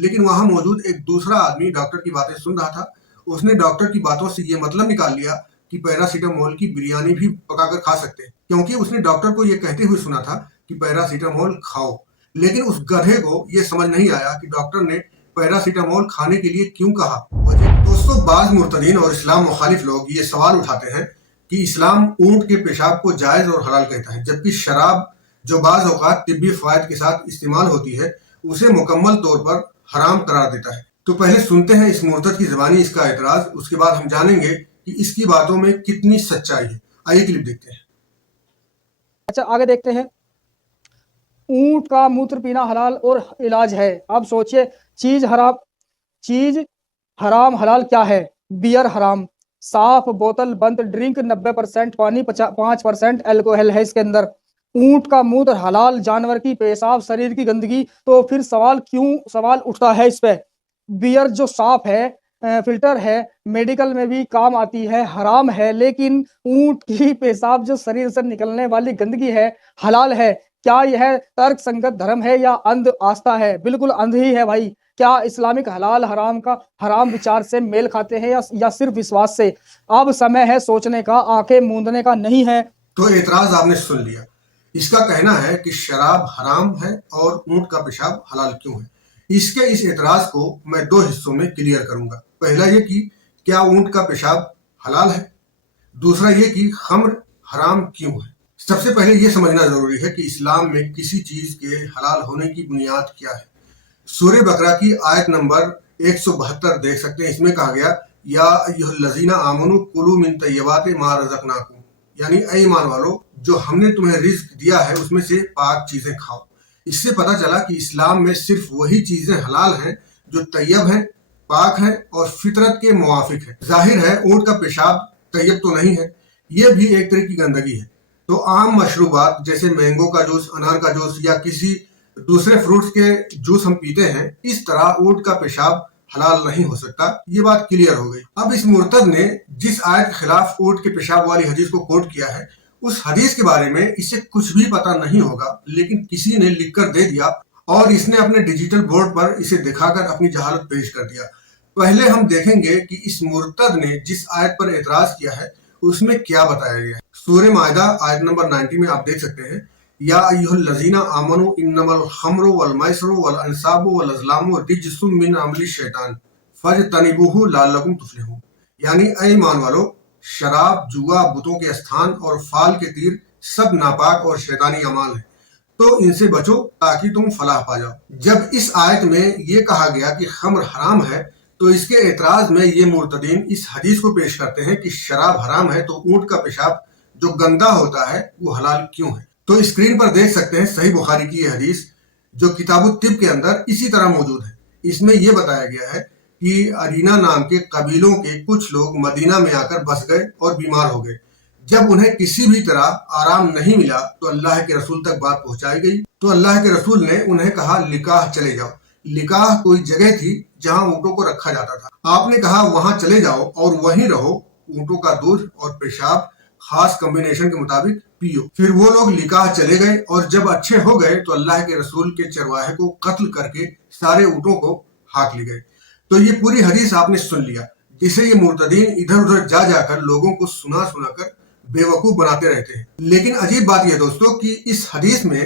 لیکن وہاں موجود ایک دوسرا آدمی ڈاکٹر کی باتیں سن رہا تھا. اس نے ڈاکٹر کی باتوں سے یہ مطلب نکال لیا کہ پیراسیٹامول کی بریانی بھی پکا کر کھا سکتے ہیں، کیونکہ اس نے ڈاکٹر کو یہ کہتے ہوئے سنا تھا کہ پیراسیٹامول کھاؤ. لیکن اس گدھے کو یہ سمجھ نہیں آیا کہ ڈاکٹر نے پیراسیٹامول کھانے کے لیے کیوں کہا. دوستو، بعض مرتدین اور اسلام مخالف لوگ یہ سوال اٹھاتے ہیں کہ اسلام اونٹ کے پیشاب کو جائز اور حلال کہتا ہے، جبکہ شراب جو بعض اوقات طبی فوائد کے ساتھ استعمال ہوتی ہے اسے مکمل طور پر حرام قرار دیتا ہے. تو پہلے سنتے ہیں اس مرتد کی زبانی اس کا اعتراض، اس کے بعد ہم جانیں گے کہ اس کی باتوں میں کتنی سچائی ہے. آئیے کلپ دیکھتے ہیں. اچھا، آگے دیکھتے ہیں. اونٹ کا موتر پینا حلال اور علاج ہے. اب سوچئے، چیز حرام حلال کیا ہے؟ بیئر حرام، صاف بوتل بند ڈرنک، 90% پانی، 5% الکوہل ہے اس کے اندر. اونٹ کا موتر حلال، جانور کی پیشاب، شریر کی گندگی. تو پھر سوال اٹھتا ہے اس پہ. بیئر جو صاف ہے، فلٹر ہے، میڈیکل میں بھی کام آتی ہے، حرام ہے، لیکن اونٹ کی پیشاب جو شریر سے نکلنے والی گندگی ہے حلال ہے. کیا یہ ترک سنگت دھرم ہے یا اندھ آستھا ہے؟ بالکل اندھ ہی ہے بھائی. کیا اسلامک حلال حرام کا حرام وچار سے میل کھاتے ہیں یا صرف وشواس سے؟ اب سمے ہے سوچنے کا، آنکھیں موندنے کا نہیں ہے. تو اعتراض آپ نے سن لیا. اس کا کہنا ہے کہ شراب حرام ہے اور اونٹ کا پیشاب حلال کیوں ہے. اس اعتراض کو میں 2 حصوں میں کلیئر کروں گا. پہلا یہ کہ کیا اونٹ کا پیشاب حلال ہے، دوسرا یہ کہ خمر حرام کیوں ہے. سب سے پہلے یہ سمجھنا ضروری ہے کہ اسلام میں کسی چیز کے حلال ہونے کی بنیاد کیا ہے. سورہ بقرہ کی آیت نمبر 172 دیکھ سکتے ہیں. اس میں کہا گیا یا ایھا الذین آمنوا کلوا من طیبات ما رزقناکم، یعنی اے ایمان والو، جو ہم نے تمہیں رزق دیا ہے اس میں سے پاک چیزیں کھاؤ. اس سے پتہ چلا کہ اسلام میں صرف وہی چیزیں حلال ہیں جو طیب ہیں، پاک ہیں اور فطرت کے موافق ہیں. ظاہر ہے اونٹ کا پیشاب طیب تو نہیں ہے، یہ بھی ایک طرح کی گندگی ہے. تو عام مشروبات جیسے مینگو کا جوس، انار کا جوس یا کسی دوسرے فروٹس کے جوس ہم پیتے ہیں، اس طرح اونٹ کا پیشاب حلال نہیں ہو سکتا. یہ بات کلیئر ہو گئی. اب اس مرتد نے جس آیت کے خلاف اونٹ کے پیشاب والی حدیث کو کوٹ کیا ہے، اس حدیث کے بارے میں اسے کچھ بھی پتا نہیں ہوگا، لیکن کسی نے لکھ کر دے دیا اور اس نے اپنے ڈیجیٹل بورڈ پر اسے دکھا کر اپنی جہالت پیش کر دیا. پہلے ہم دیکھیں گے کہ اس مرتد نے جس آیت پر اعتراض کیا ہے اس میں کیا بتایا گیا ہے. سورہ مائدہ آیت نمبر 90 میں آپ دیکھ سکتے ہیں یا ایھا الذین آمنوا انما الخمر والمیسر والانصاب والازلام رجس من عمل الشیطان فاجتنبوہ لعلکم تفلحون، یعنی اے ایمان والو، شراب، جوا، بتوں کے استھان اور فال کے تیر سب ناپاک اور شیطانی اعمال ہیں، تو ان سے بچو تاکہ تم فلاح پا جاؤ. جب اس آیت میں یہ کہا گیا کہ خمر حرام ہے تو اس کے اعتراض میں یہ مرتدین اس حدیث کو پیش کرتے ہیں کہ شراب حرام ہے تو اونٹ کا پیشاب جو گندا ہوتا ہے وہ حلال کیوں ہے. تو اسکرین پر دیکھ سکتے ہیں صحیح بخاری کی یہ حدیث جو کتاب الطب کے اندر اسی طرح موجود ہے. اس میں یہ بتایا گیا ہے کہ ارینا نام کے قبیلوں کے کچھ لوگ مدینہ میں آ کر بس گئے اور بیمار ہو گئے. جب انہیں کسی بھی طرح آرام نہیں ملا تو اللہ کے رسول تک بات پہنچائی گئی. تو اللہ کے رسول نے انہیں کہا لکاہ چلے جاؤ. لکاہ کوئی جگہ تھی جہاں اونٹوں کو رکھا جاتا تھا. آپ نے کہا وہاں چلے جاؤ اور وہیں رہو، اونٹوں کا دودھ اور پیشاب خاص کمبینیشن کے مطابق پیو. پھر وہ لوگ لکاہ چلے گئے اور جب اچھے ہو گئے تو اللہ کے رسول کے چرواہے کو قتل کر کے سارے اونٹوں کو ہاک لی گئے. تو یہ پوری حدیث آپ نے سن لیا، جسے یہ مرتدین ادھر ادھر جا کر لوگوں کو سنا کر بے وقوف بناتے رہتے ہیں. لیکن عجیب بات یہ دوستو کہ اس حدیث میں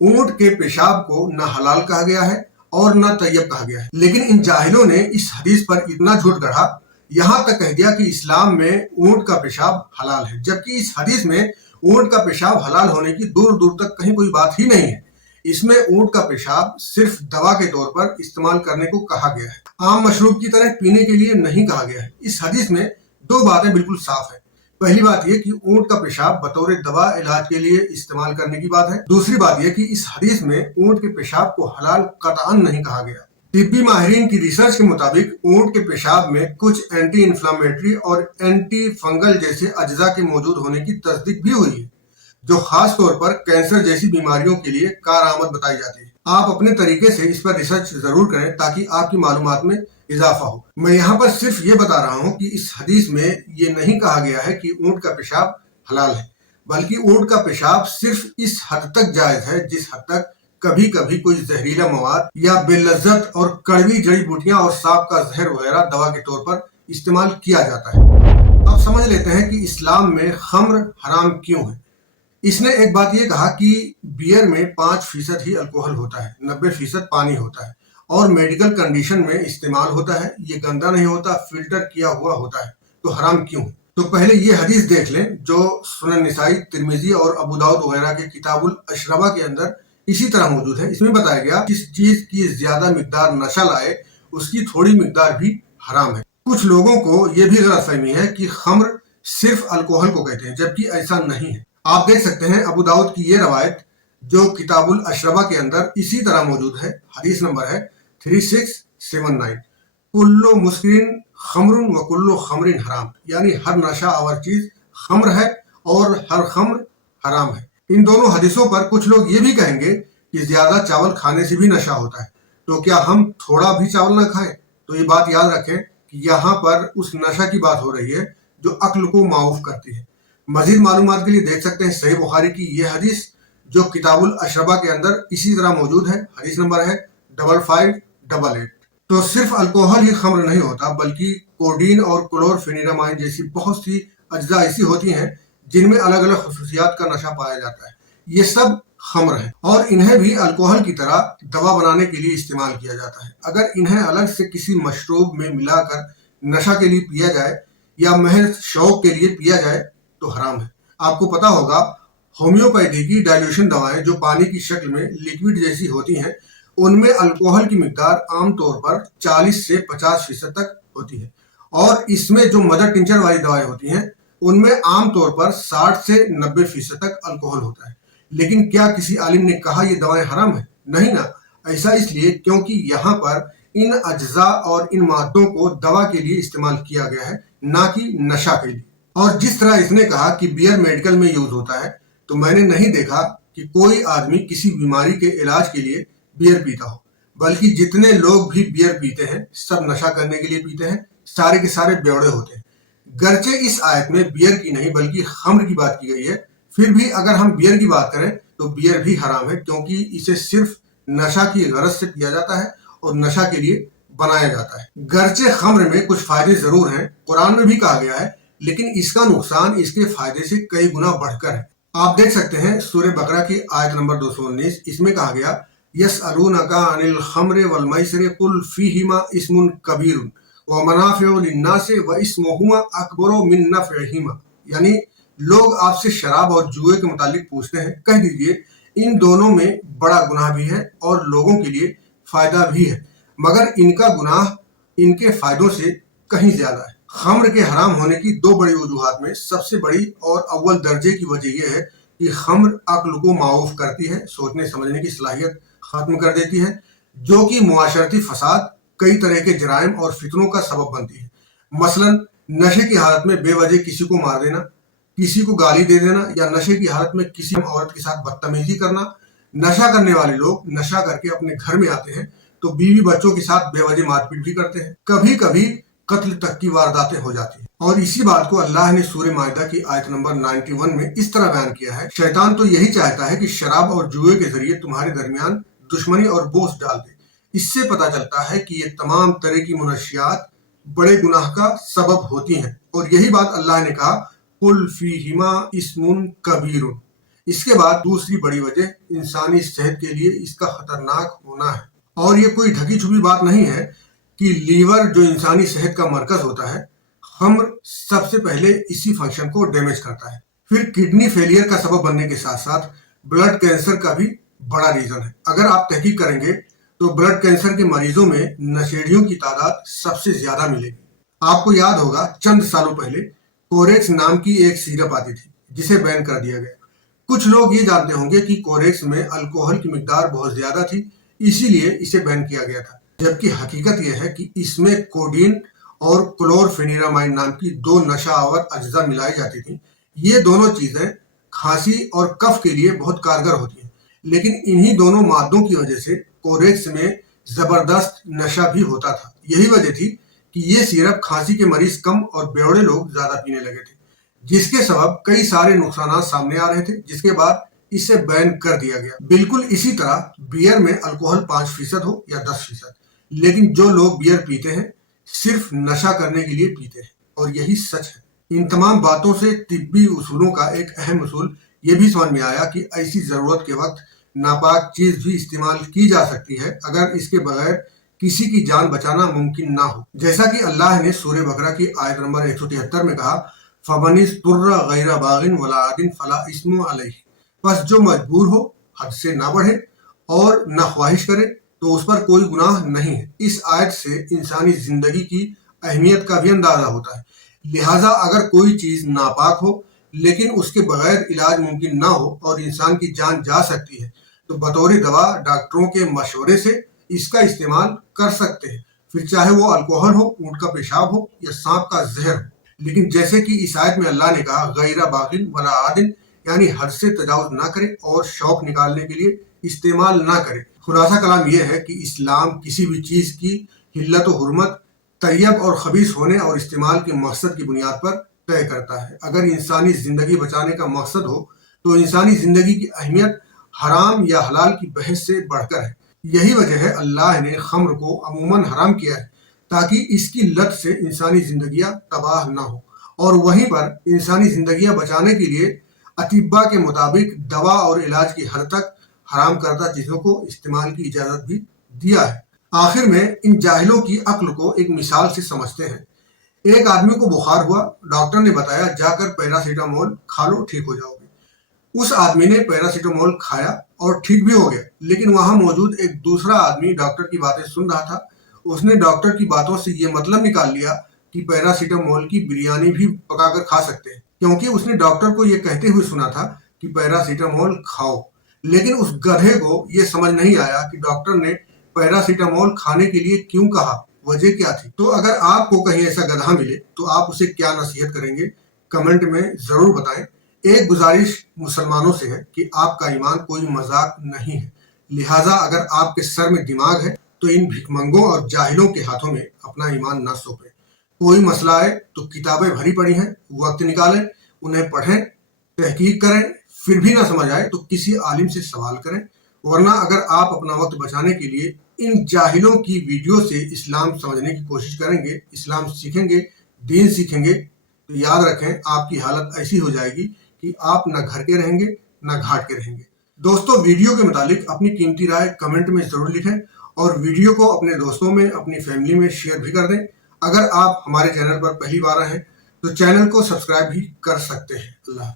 اونٹ کے پیشاب کو نہ حلال کہا گیا ہے اور نہ طیب کہا گیا ہے. لیکن ان جاہلوں نے اس حدیث پر اتنا جھوٹ گڑھا، یہاں تک کہہ دیا کہ اسلام میں اونٹ کا پیشاب حلال ہے، جبکہ اس حدیث میں اونٹ کا پیشاب حلال ہونے کی دور دور تک کہیں کوئی بات ہی نہیں ہے. اس میں اونٹ کا پیشاب صرف دوا کے طور پر استعمال کرنے کو کہا گیا ہے، عام مشروب کی طرح پینے کے لیے نہیں کہا گیا ہے. اس حدیث میں 2 باتیں بالکل صاف ہیں. پہلی بات یہ کہ اونٹ کا پیشاب بطور دوا علاج کے لیے استعمال کرنے کی بات ہے. دوسری بات یہ کہ اس حدیث میں اونٹ کے پیشاب کو حلال قطعاً نہیں کہا گیا. طبی ماہرین کی ریسرچ کے مطابق اونٹ کے پیشاب میں کچھ اینٹی انفلامیٹری اور اینٹی فنگل جیسے اجزاء کے موجود ہونے کی تصدیق بھی ہوئی ہے، جو خاص طور پر کینسر جیسی بیماریوں کے لیے کارآمد بتائی جاتی ہے. آپ اپنے طریقے سے اس پر ریسرچ ضرور کریں تاکہ آپ کی معلومات میں اضافہ ہو. میں یہاں پر صرف یہ بتا رہا ہوں کہ اس حدیث میں یہ نہیں کہا گیا ہے کہ اونٹ کا پیشاب حلال ہے، بلکہ اونٹ کا پیشاب صرف اس حد تک جائز ہے جس حد تک कभी कभी कोई जहरीला मवाद या बेलज्जत और कड़वी जड़ी बूटियां और सांप का जहर वगैरह दवा के तौर पर इस्तेमाल किया जाता है। अब समझ लेते हैं कि इस्लाम में खम्र हराम क्यों है। इसने एक बात ये कहा कि बियर में 5% ही अल्कोहल होता है, 90% पानी होता है और मेडिकल कंडीशन में इस्तेमाल होता है, ये गंदा नहीं होता, फिल्टर किया हुआ होता है, तो हराम क्यों है। तो पहले ये हदीस देख लें जो सुनन निसाई, तिरमिजी और अबू दाऊद वगैरह के किताबुल अशरबा के अंदर इसी तरह मौजूद है। इसमें बताया गया जिस चीज की ज्यादा मिकदार नशा लाए उसकी थोड़ी मिकदार भी हराम है। कुछ लोगों को ये भी गलतफहमी है कि खम्र सिर्फ अल्कोहल को कहते हैं, जबकि ऐसा नहीं है। आप देख सकते हैं अबू दाऊद की ये रवायत जो किताबुल अशरबा के अंदर इसी तरह मौजूद है। हदीस नंबर है 3679, कुल्लु मुस्किरिन खमरुन व कुल्लु खमरिन हराम, यानी हर नशा आवर चीज खम्र है और हर खम्र हराम है। इन दोनों हदीसों पर कुछ लोग ये भी कहेंगे कि ज्यादा चावल खाने से भी नशा होता है, तो क्या हम थोड़ा भी चावल न खाएं। तो ये बात याद रखें कि यहाँ पर उस नशा की बात हो रही है जो अक्ल को माऊफ करती है। मजीद मालूमात के लिए देख सकते हैं सही बुखारी की ये हदीस जो किताबुल अशरबा के अंदर इसी तरह मौजूद है। हदीस नंबर है 5588। तो सिर्फ अल्कोहल ही खम्र नहीं होता, बल्कि कोडीन और क्लोरफेनिरामाइन जैसी बहुत सी अज्जा ऐसी होती हैं जिनमें अलग अलग खुसूसियात का नशा पाया जाता है। ये सब खम्र है और इन्हें भी अल्कोहल की तरह दवा बनाने के लिए इस्तेमाल किया जाता है। अगर इन्हें अलग से किसी मशरूब में मिलाकर नशा के लिए पिया जाए या महज शौक के लिए पिया जाए तो हराम है। आपको पता होगा होम्योपैथी की डाइल्यूशन दवाएं जो पानी की शक्ल में लिक्विड जैसी होती हैं, उनमें अल्कोहल की मिकदार आमतौर पर 40 से 50% तक होती है और इसमें जो मदर टिंचर वाली दवाएं होती हैं उनमें आमतौर पर 60 से 90% तक अल्कोहल होता है। लेकिन क्या किसी आलिम ने कहा ये दवाएं हराम है? नहीं ना। ऐसा इसलिए क्योंकि यहाँ पर इन अज्जा और इन मादों को दवा के लिए इस्तेमाल किया गया है, ना कि नशा के लिए। और जिस तरह इसने कहा कि बियर मेडिकल में यूज होता है, तो मैंने नहीं देखा कि कोई आदमी किसी बीमारी के इलाज के लिए बियर पीता हो, बल्कि जितने लोग भी बियर पीते हैं सब नशा करने के लिए पीते हैं, सारे के सारे बेवड़े होते हैं। गरचे इस आयत में बियर की नहीं बल्कि खम्र की बात की गई है, फिर भी अगर हम बियर की बात करें तो बियर भी हराम है, क्योंकि इसे सिर्फ नशा की गरज से पिया जाता है और नशा के लिए बनाया जाता है। गरचे खम्र में कुछ फायदे जरूर हैं, कुरान में भी कहा गया है, लेकिन इसका नुकसान इसके फायदे से कई गुना बढ़कर है। आप देख सकते हैं सूरह बकरा की आयत नंबर 219, इसमें कहा गया यसअलूनका अनिल खम्र वल मैसर कुल फीहिमा इस्मुन कबीरुन व मनाफिउ लिन्नास व इस्मुहुमा अकबरु मिन नफइहिमा, यानी लोग आपसे शराब और जुए के मुतालिक पूछते हैं, कह दीजिए इन दोनों में बड़ा गुनाह भी है और लोगों के लिए फायदा भी है, मगर इनका गुनाह इनके फायदों से कहीं ज्यादा है। खम्र के हराम होने की दो बड़ी वजूहात में सबसे बड़ी और अव्वल दर्जे की वजह यह है कि खम्र अक्ल को माऊफ करती है, सोचने समझने की सलाहियत खत्म कर देती है, जो कि मुआशरती फसाद, कई तरह के जराइम और फितनों का सबब बनती है। मसलन नशे की हालत में बेवजह किसी को मार देना, किसी को गाली दे देना या नशे की हालत में किसी औरत के साथ बदतमीजी करना। नशा करने वाले लोग नशा करके अपने घर में आते हैं तो बीवी बच्चों के साथ बेवजह मारपीट भी करते हैं, कभी कभी कत्ल तक की वारदातें हो जाती हैं। और इसी बात को अल्लाह ने सूरह माइदा की आयत नंबर 91 में इस तरह बयान किया है, शैतान तो यही चाहता है कि शराब और जुए के जरिए तुम्हारे दरमियान दुश्मनी और बोझ डाल दे। इससे पता चलता है कि ये तमाम तरह की मुनशियात बड़े गुनाह का सबब होती हैं। और यही बात अल्लाह ने कहा कुल फीहिमा इस्मुन कबीरुन। इसके बाद दूसरी बड़ी वजह इंसानी सेहत के लिए इसका खतरनाक होना है। और ये कोई ढकी छुपी बात नहीं है कि लीवर जो इंसानी सेहत का मरकज होता है, खम्र सबसे पहले इसी फंक्शन को डैमेज करता है। फिर किडनी फेलियर का सबब बनने के साथ साथ ब्लड कैंसर का भी बड़ा रीजन है। अगर आप तहकीक करेंगे तो ब्लड कैंसर के मरीजों में नशेड़ियों की तादाद सबसे ज्यादा मिलेगी। आपको याद होगा चंद सालों पहले कोरेक्स नाम की एक सिरप आती थी जिसे बैन कर दिया गया। कुछ लोग ये जानते होंगे कि कोरेक्स में अल्कोहल की मिकदार बहुत ज्यादा थी, इसीलिए इसे बैन किया गया था, जबकि हकीकत यह है कि इसमें कोडीन और क्लोरफेनिरामाइन नाम की दो नशा आवर अज्जा मिलाई जाती थी। ये दोनों चीजें खांसी और कफ के लिए बहुत कारगर होती हैं, लेकिन इन्हीं दोनों मादों की वजह से कोरेक्स में जबरदस्त नशा भी होता था। यही वजह थी कि ये सिरप खांसी के मरीज कम और बेवड़े लोग ज्यादा पीने लगे थे, जिसके सबब कई सारे नुकसान सामने आ रहे थे, जिसके बाद इसे बैन कर दिया गया। बिल्कुल इसी तरह बियर में अल्कोहल 5% हो या 10%, लेकिन जो लोग बियर पीते हैं सिर्फ नशा करने के लिए पीते हैं, और यही सच है। इन तमाम बातों से तिब्बी उसूलों का एक अहम उसूल ये भी समझ में आया कि ऐसी जरूरत के वक्त नापाक चीज भी इस्तेमाल की जा सकती है अगर इसके बगैर किसी की जान बचाना मुमकिन ना हो। जैसा कि अल्लाह ने सूरह बकरा की आयत नंबर 173 में कहा, फमनिस्तुर्र गैर बागिन वला आदिन फला इस्मु अलैहि, बस जो मजबूर हो, हद से ना बढ़े और ना ख्वाहिश करे, तो उस पर कोई गुनाह नहीं है। इस आयत से इंसानी जिंदगी की अहमियत का भी अंदाजा होता है। लिहाजा अगर कोई चीज नापाक हो लेकिन उसके बगैर इलाज मुमकिन ना हो और इंसान की जान जा सकती है, तो बतौर दवा डॉक्टरों के मशवरे से इसका इस्तेमाल कर सकते हैं, फिर चाहे वो अल्कोहल हो, ऊंट का पेशाब हो या सांप का जहर हो। लेकिन जैसे कि इस आयत में अल्लाह ने कहा, गैरा बागिन वला आदिन, यानी हद से तजावुज ना करे और शौक निकालने के लिए इस्तेमाल ना करे। खुलासा कलाम यह है कि इस्लाम किसी भी चीज की हिल्लत व हुर्मत तैयब और खबीस होने और इस्तेमाल के मकसद की बुनियाद पर तय करता है। अगर इंसानी जिंदगी बचाने का मकसद हो तो इंसानी जिंदगी की अहमियत हराम या हलाल की बहस से बढ़कर है। यही वजह है अल्लाह ने खम्र को अमूमन हराम किया है, ताकि इसकी लत से इंसानी जिंदगियां तबाह ना हो। और वहीं पर इंसानी जिंदगियां बचाने के लिए अतिब्बा के मुताबिक दवा और इलाज की हद तक हराम करदा चीजों को इस्तेमाल की इजाजत भी दिया है। आखिर में इन जाहिलों की अक्ल को एक मिसाल से समझते हैं। एक आदमी को बुखार हुआ, डॉक्टर ने बताया जाकर पैरासीटामोल खा लो, ठीक हो जाओगे। उस आदमी ने पैरासीटामोल खाया और ठीक भी हो गया, लेकिन वहां मौजूद एक दूसरा आदमी डॉक्टर की बातें सुन रहा था। उसने डॉक्टर की बातों से ये मतलब निकाल लिया कि पैरासीटामोल की बिरयानी भी पकाकर खा सकते हैं, क्योंकि उसने डॉक्टर को ये कहते हुए सुना था कि पैरासीटामोल खाओ। लेकिन उस गधे को ये समझ नहीं आया कि डॉक्टर ने पैरासीटामोल खाने के लिए क्यों कहा, वजह क्या थी। तो अगर आपको कहीं ऐसा गधा मिले तो आप उसे क्या नसीहत करेंगे, कमेंट में जरूर बताएं। एक गुजारिश मुसलमानों से है कि आपका ईमान कोई मजाक नहीं है, लिहाजा अगर आपके सर में दिमाग है तो इन भिखमंगों और जाहिलों के हाथों में अपना ईमान न सौंपें। कोई मसला आए तो किताबें भरी पड़ी हैं, वक्त निकालें, उन्हें पढ़ें, तहकीक करें, फिर भी ना समझ आए तो किसी आलिम से सवाल करें। वरना अगर आप अपना वक्त बचाने के लिए इन जाहिलों की वीडियो से इस्लाम समझने की कोशिश करेंगे, इस्लाम सीखेंगे, दीन सीखेंगे, तो याद रखें आपकी हालत ऐसी हो जाएगी कि आप न घर के रहेंगे न घाट के रहेंगे। दोस्तों, वीडियो के मुतालिक अपनी कीमती राय कमेंट में जरूर लिखें और वीडियो को अपने दोस्तों में, अपनी फैमिली में शेयर भी कर दें। अगर आप हमारे चैनल पर पहली बार आए हैं तो चैनल को सब्सक्राइब भी कर सकते हैं। अल्लाह।